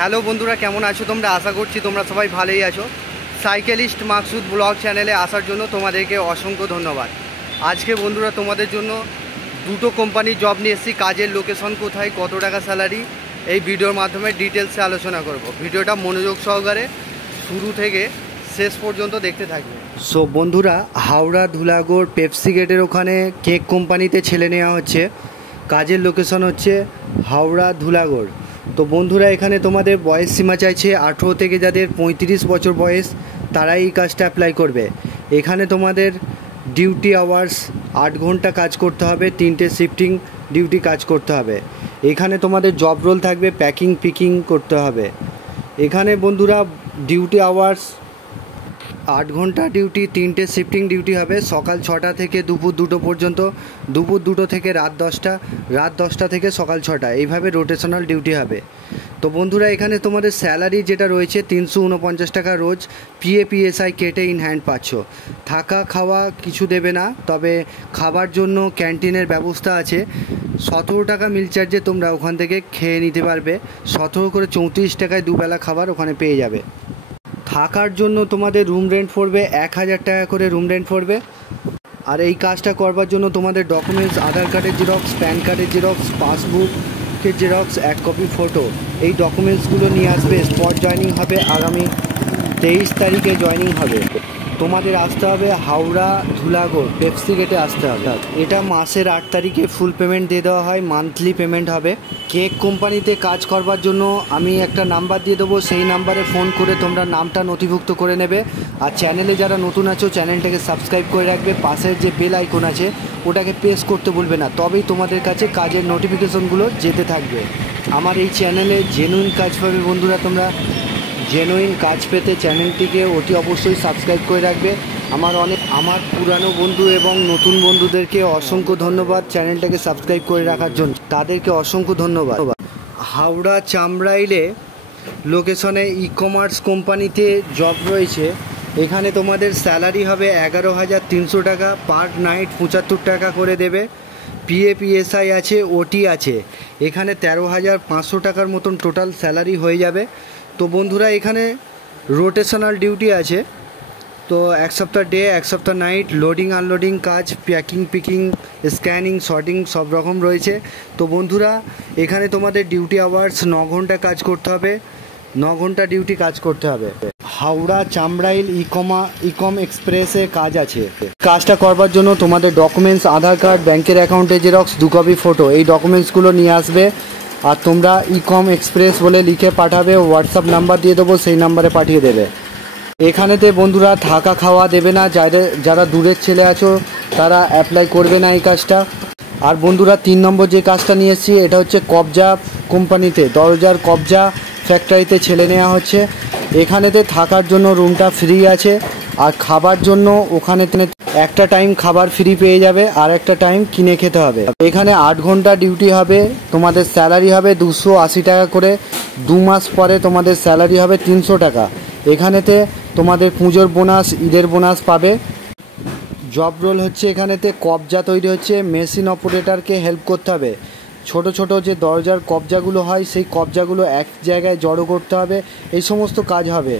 Hello বন্ধুরা, কেমন আছো তোমরা? আশা করছি তোমরা সবাই ভালোই আছো। সাইকেলিস্ট মাকসুদ ব্লগ চ্যানেলে আসার জন্য তোমাদেরকে অসংখ্য ধন্যবাদ। আজকে বন্ধুরা তোমাদের জন্য দুটো কোম্পানির জব নিয়ে এসেছি। কাজের লোকেশন কোথায়, কত টাকা স্যালারি, এই ভিডিওর মাধ্যমে ডিটেলসে আলোচনা করব। ভিডিওটা মনোযোগ সহকারে শুরু থেকে শেষ পর্যন্ত দেখতে থাকবে। সো বন্ধুরা, হাওড়া ধুলাগড় পেপসি গেটের ওখানে কেক কোম্পানিতে ছেলে নেওয়া হচ্ছে। কাজের লোকেশন হচ্ছে হাওড়া ধুলাগড়। তো বন্ধুরা, এখানে তোমাদের বয়স সীমা চাইছে 18 থেকে যাদের 35 বছর বয়স তারাই এই কাজটা অ্যাপ্লাই করবে। এখানে তোমাদের ডিউটি আওয়ার্স 8 ঘন্টা কাজ করতে হবে, 3টে শিফটিং ডিউটি কাজ করতে হবে। এখানে তোমাদের জব রোল থাকবে প্যাকিং পিকিং করতে হবে। এখানে বন্ধুরা ডিউটি আওয়ার্স 8 ঘন্টা ডিউটি, 3টে শিফটিং ডিউটি হবে। সকাল 6টা থেকে দুপুর 2টো পর্যন্ত, দুপুর 2টো থেকে রাত 10টা, রাত 10টা থেকে সকাল 6টা, এইভাবে রোটেশনাল ডিউটি হবে। তো বন্ধুরা, এখানে তোমাদের স্যালারি যেটা রয়েছে 349 টাকা রোজ, PAPSI কেটে ইন হ্যান্ড পাচ্ছ। থাকা খাওয়া কিছু দেবে না, তবে খাবার জন্য ক্যান্টিনের ব্যবস্থা আছে। 17 টাকা মিল চার্জে তোমরা ওখান থেকে খেয়ে নিতে পারবে। 17 করে 34 টাকায় দুবেলা খাবার ওখানে পেয়ে যাবে। থাকার জন্য তোমাদের রুম রেন্ট পড়বে 1000 টাকা করে রুম রেন্ট পড়বে। আর এই কাজটা করবার জন্য তোমাদের ডকুমেন্টস আধার কার্ডের জেরক্স, প্যান কার্ডের জেরক্স, পাসবুকের জেরক্স, 1 কপি ফটো, এই ডকুমেন্টসগুলো নিয়ে আসবে। স্পট জয়নিং হবে আগামী 23 তারিখে জয়নিং হবে। তোমাদের আসতে হবে হাওড়া ধুলাগড় পেপসি গেটে আসতে হবে। এটা মাসের 8 তারিখে ফুল পেমেন্ট দিয়ে দেওয়া হয়, মান্থলি পেমেন্ট হবে। কেক কোম্পানিতে কাজ করবার জন্য আমি একটা নাম্বার দিয়ে দেবো, সেই নাম্বারে ফোন করে তোমরা নামটা নথিভুক্ত করে নেবে। আর চ্যানেলে যারা নতুন আছো চ্যানেলটাকে সাবস্ক্রাইব করে রাখবে। পাশের যে বেল আইকন আছে ওটাকে প্রেস করতে ভুলবে না, তবেই তোমাদের কাছে কাজের নোটিফিকেশনগুলো যেতে থাকবে। আমার এই চ্যানেলে জেনুইন কাজ পাবে বন্ধুরা। তোমরা জেনুইন কাজ পেতে চ্যানেলটিকে অতি অবশ্যই সাবস্ক্রাইব করে রাখবে। আমার পুরানো বন্ধু এবং নতুন বন্ধুদেরকে অসংখ্য ধন্যবাদ চ্যানেলটাকে সাবস্ক্রাইব করে রাখার জন্য, তাদেরকে অসংখ্য ধন্যবাদ। হাওড়া চামড়াইলে লোকেশনে ই-কমার্স কোম্পানিতে জব রয়েছে। এখানে তোমাদের স্যালারি হবে 11,300 টাকা, পার নাইট 75 টাকা করে দেবে। PAPSI আছে, OT আছে। এখানে 13,500 টাকার মতন টোটাল স্যালারি হয়ে যাবে। তো বন্ধুরা, এখানে রোটেশনাল ডিউটি আছে। তো 1 সপ্তাহ ডে, 1 সপ্তাহ নাইট, লোডিং আনলোডিং কাজ, প্যাকিং পিকিং, স্ক্যানিং, শর্টিং সব রকম রয়েছে। তো বন্ধুরা, এখানে তোমাদের ডিউটি আওয়ার্স 9 ঘন্টা কাজ করতে হবে, 9 ঘন্টা ডিউটি কাজ করতে হবে। হাওড়া চামড়াইল ইকম এক্সপ্রেসে কাজ আছে। কাজটা করবার জন্য তোমাদের ডকুমেন্টস আধার কার্ড, ব্যাংকের অ্যাকাউন্টে জেরক্স, 2 কপি ফটো, এই ডকুমেন্টসগুলো নিয়ে আসবে। আর তোমরা ইকম এক্সপ্রেস বলে লিখে পাঠাবে, হোয়াটসঅ্যাপ নাম্বার দিয়ে দেবো, সেই নাম্বারে পাঠিয়ে দেবে। এখানেতে বন্ধুরা থাকা খাওয়া দেবে না। যারা দূরের ছেলে আছো তারা অ্যাপ্লাই করবে না এই কাজটা। আর বন্ধুরা, 3 নম্বর যে কাজটা নিয়ে এসেছি এটা হচ্ছে কবজা কোম্পানিতে, দরজার কবজা ফ্যাক্টরিতে ছেলে নেওয়া হচ্ছে। এখানেতে থাকার জন্য রুমটা ফ্রি আছে, আর খাবার জন্য ওখানে একটা টাইম খাবার ফ্রি পেয়ে যাবে, আর একটা টাইম কিনে খেতে হবে। এখানে 8 ঘন্টা ডিউটি হবে। তোমাদের স্যালারি হবে 280 টাকা করে। 2 মাস পরে তোমাদের স্যালারি হবে 300 টাকা। এখানেতে তোমাদের পুজোর বোনাস, ঈদের বোনাস পাবে। জব রোল হচ্ছে এখানেতে কবজা তৈরি হচ্ছে, মেশিন অপারেটরকে হেল্প করতে হবে। ছোট ছোট যে দরজার কবজাগুলো হয় সেই কবজাগুলো এক জায়গায় জড়ো করতে হবে, এই সমস্ত কাজ হবে।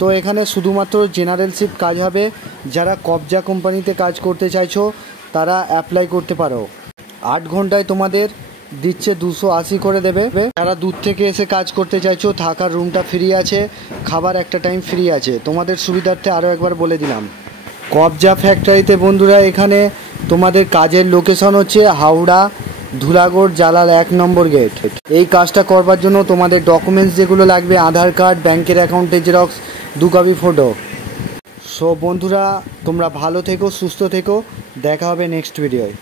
তো এখানে শুধুমাত্র জেনারেল শিফট কাজ হবে। যারা কবজা কোম্পানিতে কাজ করতে চাইছো তারা অ্যাপ্লাই করতে পারো। 8 ঘন্টায় তোমাদের দিচ্ছে 280 করে দেবে। যারা দূর থেকে এসে কাজ করতে চাইছো থাকার রুমটা ফ্রি আছে, খাবার একটা টাইম ফ্রি আছে। তোমাদের সুবিধার্থে আরও একবার বলে দিলাম। কবজা ফ্যাক্টরিতে বন্ধুরা, এখানে তোমাদের কাজের লোকেশন হচ্ছে হাওড়া ধুলাগড় জালাল 1 নম্বর গেট। এই কাজটা করবার জন্য তোমাদের ডকুমেন্টস যেগুলো লাগবে আধার কার্ড, ব্যাংকের অ্যাকাউন্টের জেরক্স, 2 কপি ফটো। সো বন্ধুরা, তোমরা ভালো থেকো, সুস্থ থেকো, দেখা হবে নেক্সট ভিডিওয়।